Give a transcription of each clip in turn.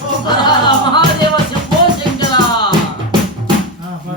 మహాదేవ శంభో శంకర.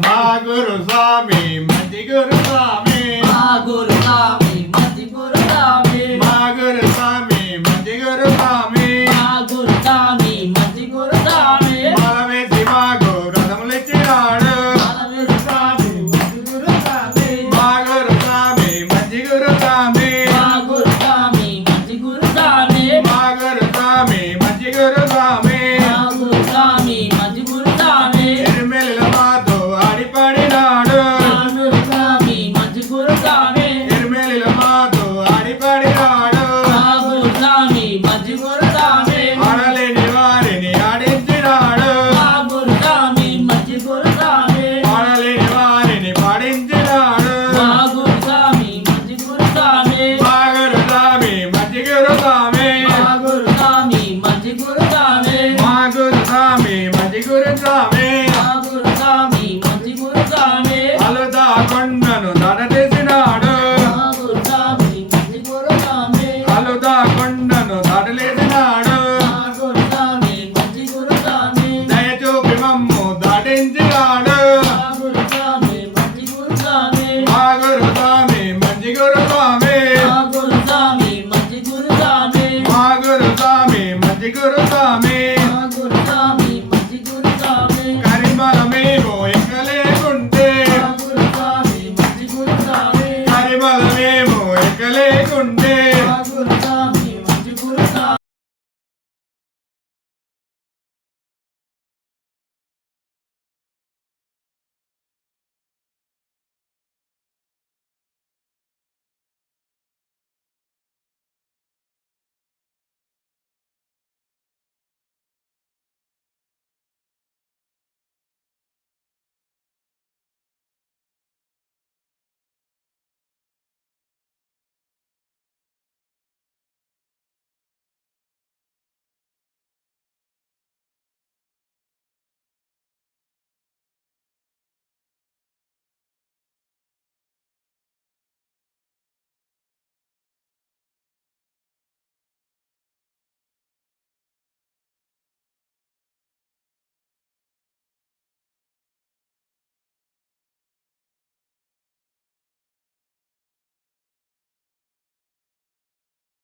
మా గురు స్వామి మంచి గురు స్వామి, మా గురు స్వామి మంచి గురు స్వామి, మా గురు స్వామి మంచి గురు స్వామి, మా గురు స్వామి మంచి గురు స్వామి. మాల వేసి మాకు రథములు ఇచ్చినాడు. మాలవేసి స్వామి మంచి గురు స్వామి, మా గురు స్వామి మంచి గురు స్వామి, మా గురు స్వామి మంచి గురు స్వామి, మా గురు స్వామి మంచి గురు స్వామి. మా గురు స్వామి మంచి గురు స్వామి. ఎరుమెల మాతో ఆడిపాడినాడు. మా గురు స్వామి మంచి గురు స్వామి, ఎరుమెల మాతో ఆడిపాడినాడు. మా గురు స్వామి మంచి గురు స్వామి. ఆడలేని వారిని ఆడించినాడు. మా గురు స్వామి మంచి గురు స్వామి, ఆడలేని వారిని పాడించినాడు. మా గురు స్వామి మంచి గురు స్వామి, మా గురు స్వామి మంచి గురు స్వామి, మా గురు స్వామి మంచి గురు స్వామి, మా గురు స్వామి మంచి గురు స్వామి. మా గురు స్వామి మంచి గురు స్వామి. అలుదా కొండను దాటేసినాడు. మా గురు స్వామి మంచి గురు స్వామి, అలుదా కొండను దాటలేసినాడు. మా గురు స్వామి మంచి గురు స్వామి. దయ చూపి మమ్ము దాటించినాడు. మా గురు స్వామి మంచి గురు స్వామి, మా గురు స్వామి మంచి గురు స్వామి, మా గురు స్వామి మంచి గురు స్వామి, మా గురు స్వామి మంచి గురు స్వామి.